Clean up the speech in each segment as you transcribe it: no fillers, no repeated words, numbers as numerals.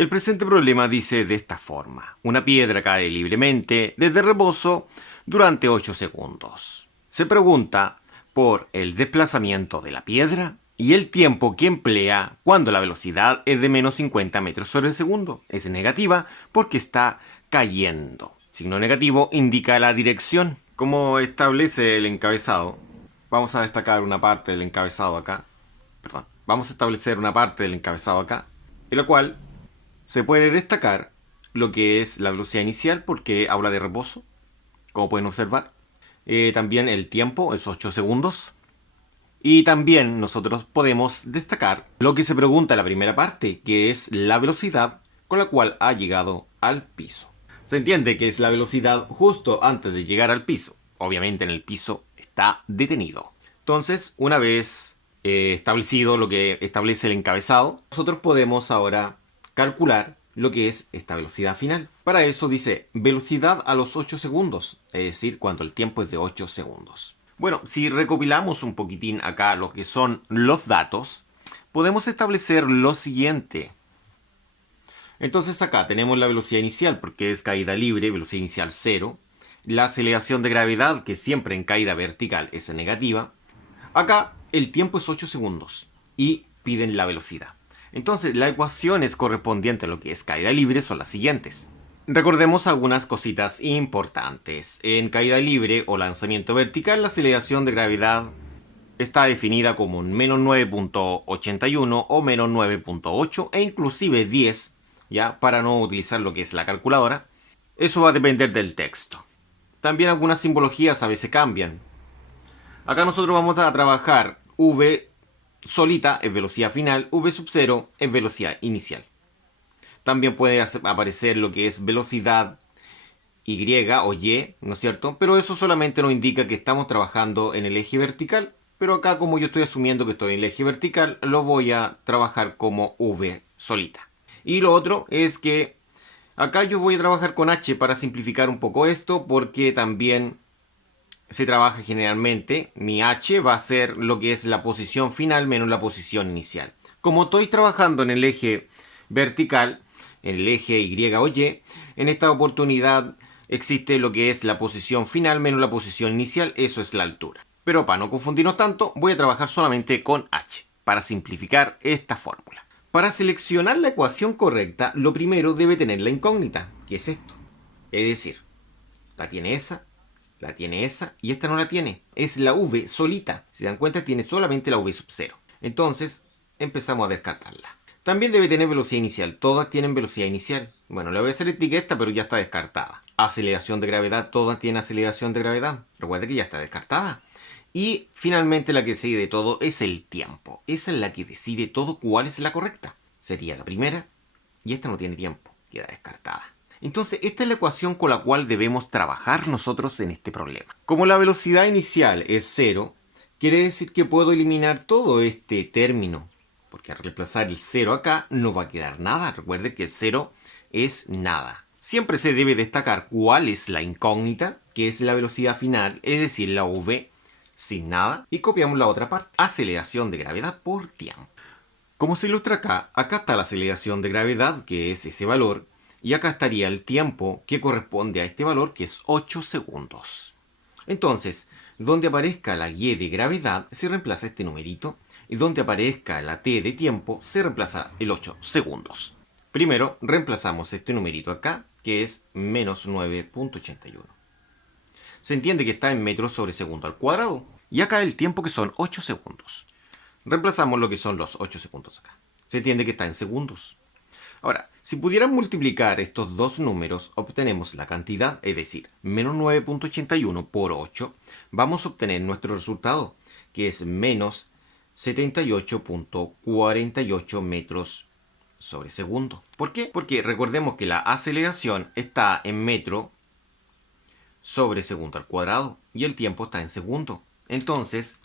El presente problema dice de esta forma. Una piedra cae libremente desde reposo durante 8 segundos. Se pregunta por el desplazamiento de la piedra y el tiempo que emplea cuando la velocidad es de menos 50 metros sobre segundo. Es negativa porque está cayendo. Signo negativo indica la dirección. Como establece el encabezado, vamos a destacar una parte del encabezado acá. Perdón, vamos a establecer una parte del encabezado acá, en la cual se puede destacar lo que es la velocidad inicial porque habla de reposo, como pueden observar. También el tiempo es 8 segundos. Y también nosotros podemos destacar lo que se pregunta en la primera parte, que es la velocidad con la cual ha llegado al piso. Se entiende que es la velocidad justo antes de llegar al piso. Obviamente en el piso está detenido. Entonces, una vez establecido lo que establece el encabezado, nosotros podemos ahora calcular lo que es esta velocidad final. Para eso dice velocidad a los 8 segundos, es decir, cuando el tiempo es de 8 segundos. Bueno, si recopilamos un poquitín acá lo que son los datos, podemos establecer lo siguiente. Entonces acá tenemos la velocidad inicial porque es caída libre, velocidad inicial 0. La aceleración de gravedad, que siempre en caída vertical es negativa. Acá el tiempo es 8 segundos y piden la velocidad. Entonces las ecuaciones correspondientes a lo que es caída libre son las siguientes. Recordemos algunas cositas importantes. En caída libre o lanzamiento vertical, la aceleración de gravedad está definida como un menos 9.81 o menos 9.8 e inclusive 10, ya para no utilizar lo que es la calculadora. Eso va a depender del texto. También algunas simbologías a veces cambian. Acá nosotros vamos a trabajar v solita es velocidad final, v sub 0 es velocidad inicial. También puede aparecer lo que es velocidad Y o Y, ¿no es cierto? Pero eso solamente nos indica que estamos trabajando en el eje vertical. Pero acá, como yo estoy asumiendo que estoy en el eje vertical, lo voy a trabajar como V solita. Y lo otro es que acá yo voy a trabajar con H para simplificar un poco esto, porque también se trabaja generalmente. Mi H va a ser lo que es la posición final menos la posición inicial. Como estoy trabajando en el eje vertical, en el eje Y o Y, en esta oportunidad existe lo que es la posición final menos la posición inicial, eso es la altura. Pero para no confundirnos tanto, voy a trabajar solamente con H, para simplificar esta fórmula. Para seleccionar la ecuación correcta, lo primero debe tener la incógnita, que es esto. Es decir, la tiene esa y esta no la tiene. Es la V solita. Si se dan cuenta, tiene solamente la V sub 0. Entonces, empezamos a descartarla. También debe tener velocidad inicial. Todas tienen velocidad inicial. Bueno, le voy a hacer etiqueta, pero ya está descartada. Aceleración de gravedad. Todas tienen aceleración de gravedad. Recuerda que ya está descartada. Y finalmente la que decide de todo es el tiempo. Esa es la que decide todo cuál es la correcta. Sería la primera. Y esta no tiene tiempo. Queda descartada. Entonces, esta es la ecuación con la cual debemos trabajar nosotros en este problema. Como la velocidad inicial es 0, quiere decir que puedo eliminar todo este término. Porque al reemplazar el 0 acá no va a quedar nada. Recuerde que el 0 es nada. Siempre se debe destacar cuál es la incógnita, que es la velocidad final, es decir, la v sin nada. Y copiamos la otra parte. Aceleración de gravedad por tiempo. Como se ilustra acá, acá está la aceleración de gravedad, que es ese valor. Y acá estaría el tiempo que corresponde a este valor, que es 8 segundos. Entonces, donde aparezca la y de gravedad, se reemplaza este numerito. Y donde aparezca la t de tiempo, se reemplaza el 8 segundos. Primero, reemplazamos este numerito acá, que es menos 9.81. Se entiende que está en metros sobre segundo al cuadrado. Y acá el tiempo, que son 8 segundos. Reemplazamos lo que son los 8 segundos acá. Se entiende que está en segundos. Ahora, si pudieran multiplicar estos dos números, obtenemos la cantidad, es decir, menos 9.81 por 8, vamos a obtener nuestro resultado, que es menos 78.48 metros sobre segundo. ¿Por qué? Porque recordemos que la aceleración está en metro sobre segundo al cuadrado y el tiempo está en segundo. Entonces,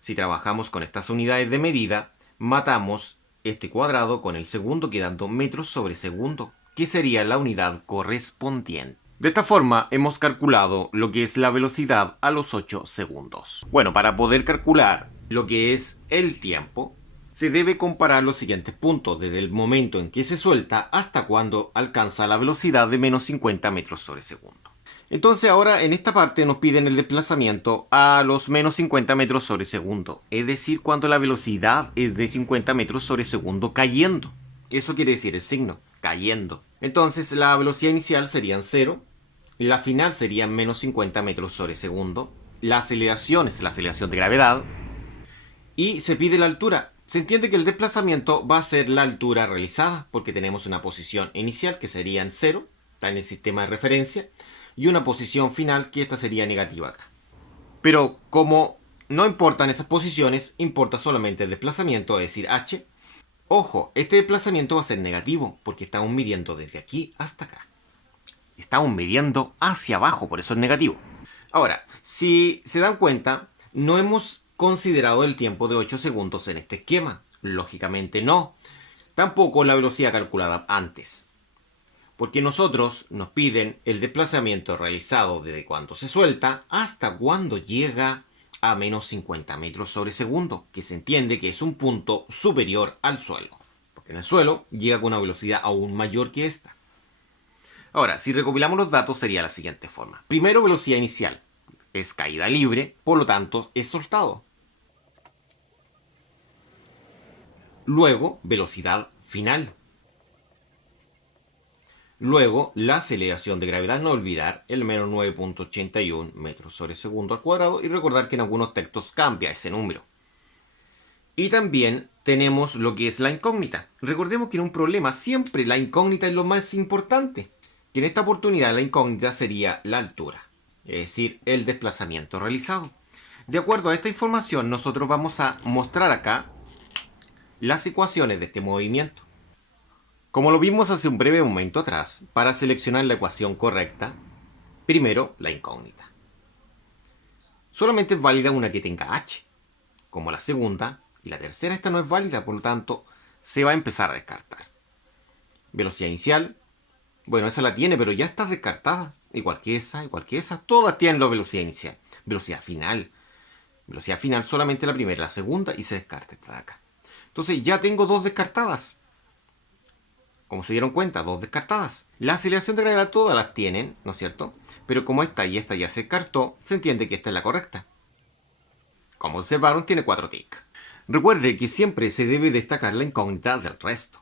si trabajamos con estas unidades de medida, matamos este cuadrado con el segundo, quedando metros sobre segundo, que sería la unidad correspondiente. De esta forma hemos calculado lo que es la velocidad a los 8 segundos. Bueno, para poder calcular lo que es el tiempo, se debe comparar los siguientes puntos, desde el momento en que se suelta hasta cuando alcanza la velocidad de menos 50 metros sobre segundo. Entonces ahora en esta parte nos piden el desplazamiento a los menos 50 metros sobre segundo, es decir, cuando la velocidad es de 50 metros sobre segundo cayendo. Eso quiere decir el signo, cayendo. Entonces la velocidad inicial serían 0, la final sería menos 50 metros sobre segundo, la aceleración es la aceleración de gravedad y se pide la altura. Se entiende que el desplazamiento va a ser la altura realizada porque tenemos una posición inicial que sería en 0, está en el sistema de referencia, y una posición final que esta sería negativa acá. Pero como no importan esas posiciones, importa solamente el desplazamiento, es decir, h. Ojo, este desplazamiento va a ser negativo porque estamos midiendo desde aquí hasta acá. Estamos midiendo hacia abajo, por eso es negativo. Ahora, si se dan cuenta, no hemos considerado el tiempo de 8 segundos en este esquema. Lógicamente no. Tampoco la velocidad calculada antes. Porque nosotros nos piden el desplazamiento realizado desde cuando se suelta hasta cuando llega a menos 50 metros sobre segundo, que se entiende que es un punto superior al suelo. Porque en el suelo llega con una velocidad aún mayor que esta. Ahora, si recopilamos los datos sería la siguiente forma. Primero, velocidad inicial. Es caída libre, por lo tanto es soltado. Luego, velocidad final. Luego, la aceleración de gravedad, no olvidar el menos 9.81 metros sobre segundo al cuadrado y recordar que en algunos textos cambia ese número. Y también tenemos lo que es la incógnita. Recordemos que en un problema siempre la incógnita es lo más importante. Que en esta oportunidad la incógnita sería la altura, es decir, el desplazamiento realizado. De acuerdo a esta información, nosotros vamos a mostrar acá las ecuaciones de este movimiento. Como lo vimos hace un breve momento atrás, para seleccionar la ecuación correcta, primero la incógnita. Solamente es válida una que tenga h, como la segunda, y la tercera esta no es válida, por lo tanto se va a empezar a descartar. Velocidad inicial, bueno, esa la tiene, pero ya está descartada. Igual que esa, todas tienen la velocidad inicial. Velocidad final solamente la primera, la segunda y se descarta esta de acá. Entonces ya tengo dos descartadas. Como se dieron cuenta, dos descartadas. La aceleración de gravedad todas las tienen, ¿no es cierto? Pero como esta y esta ya se descartó, se entiende que esta es la correcta. Como observaron, tiene 4 tics. Recuerde que siempre se debe destacar la incógnita del resto.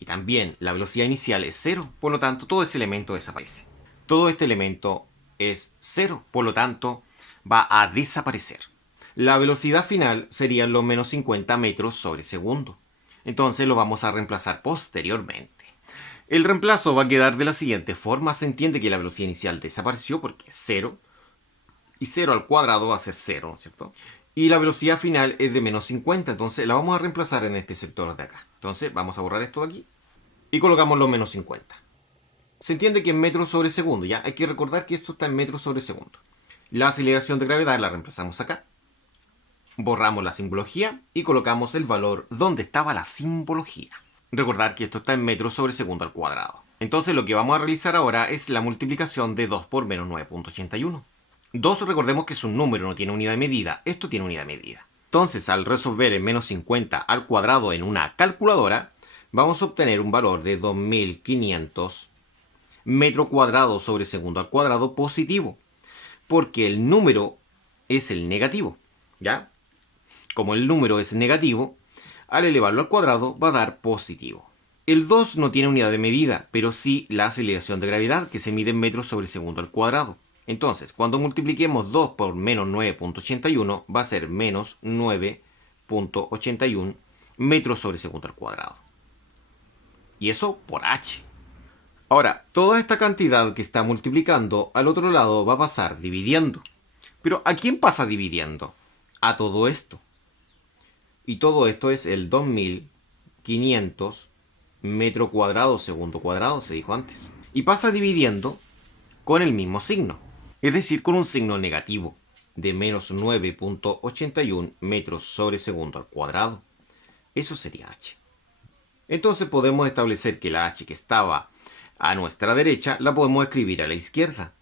Y también la velocidad inicial es 0, por lo tanto todo ese elemento desaparece. Todo este elemento es 0, por lo tanto va a desaparecer. La velocidad final serían los menos 50 metros sobre segundo. Entonces lo vamos a reemplazar posteriormente. El reemplazo va a quedar de la siguiente forma. Se entiende que la velocidad inicial desapareció porque es 0. Y 0 al cuadrado va a ser 0, ¿no es cierto? Y la velocidad final es de menos 50, entonces la vamos a reemplazar en este sector de acá. Entonces vamos a borrar esto de aquí y colocamos los menos 50. Se entiende que en metros sobre segundo, ¿ya? Hay que recordar que esto está en metros sobre segundo. La aceleración de gravedad la reemplazamos acá. Borramos la simbología y colocamos el valor donde estaba la simbología. Recordar que esto está en metros sobre segundo al cuadrado. Entonces lo que vamos a realizar ahora es la multiplicación de 2 por menos 9.81. 2 recordemos que es un número, no tiene unidad de medida. Esto tiene unidad de medida. Entonces al resolver el menos 50 al cuadrado en una calculadora, vamos a obtener un valor de 2500 metro cuadrado sobre segundo al cuadrado positivo. Porque el número es el negativo. ¿Ya? Como el número es negativo, al elevarlo al cuadrado va a dar positivo. El 2 no tiene unidad de medida, pero sí la aceleración de gravedad que se mide en metros sobre segundo al cuadrado. Entonces, cuando multipliquemos 2 por menos 9.81 va a ser menos 9.81 metros sobre segundo al cuadrado. Y eso por h. Ahora, toda esta cantidad que está multiplicando al otro lado va a pasar dividiendo. Pero ¿a quién pasa dividiendo? A todo esto. Y todo esto es el 2500 metro cuadrado segundo cuadrado, se dijo antes. Y pasa dividiendo con el mismo signo. Es decir, con un signo negativo de menos 9.81 metros sobre segundo al cuadrado. Eso sería h. Entonces podemos establecer que la h que estaba a nuestra derecha la podemos escribir a la izquierda.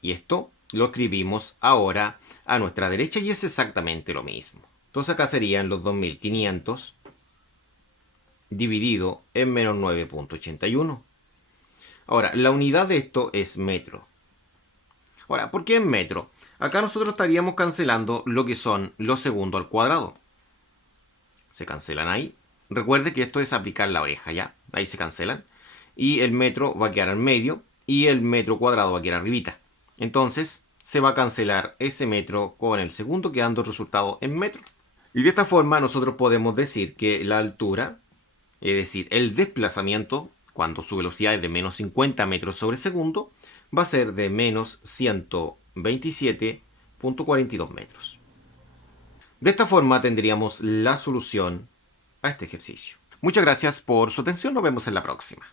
Y esto lo escribimos ahora a nuestra derecha y es exactamente lo mismo. Entonces acá serían los 2500 dividido en menos 9.81. Ahora, la unidad de esto es metro. Ahora, ¿por qué en metro? Acá nosotros estaríamos cancelando lo que son los segundos al cuadrado. Se cancelan ahí. Recuerde que esto es aplicar la oreja, ¿ya? Ahí se cancelan. Y el metro va a quedar en medio y el metro cuadrado va a quedar arribita. Entonces, se va a cancelar ese metro con el segundo, quedando el resultado en metro. Y de esta forma nosotros podemos decir que la altura, es decir, el desplazamiento, cuando su velocidad es de menos 50 metros sobre segundo, va a ser de menos 127.42 metros. De esta forma tendríamos la solución a este ejercicio. Muchas gracias por su atención, nos vemos en la próxima.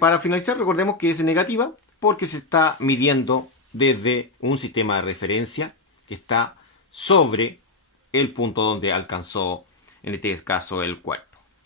Para finalizar, recordemos que es negativa porque se está midiendo desde un sistema de referencia que está sobre el punto donde alcanzó, en este caso, el cuerpo.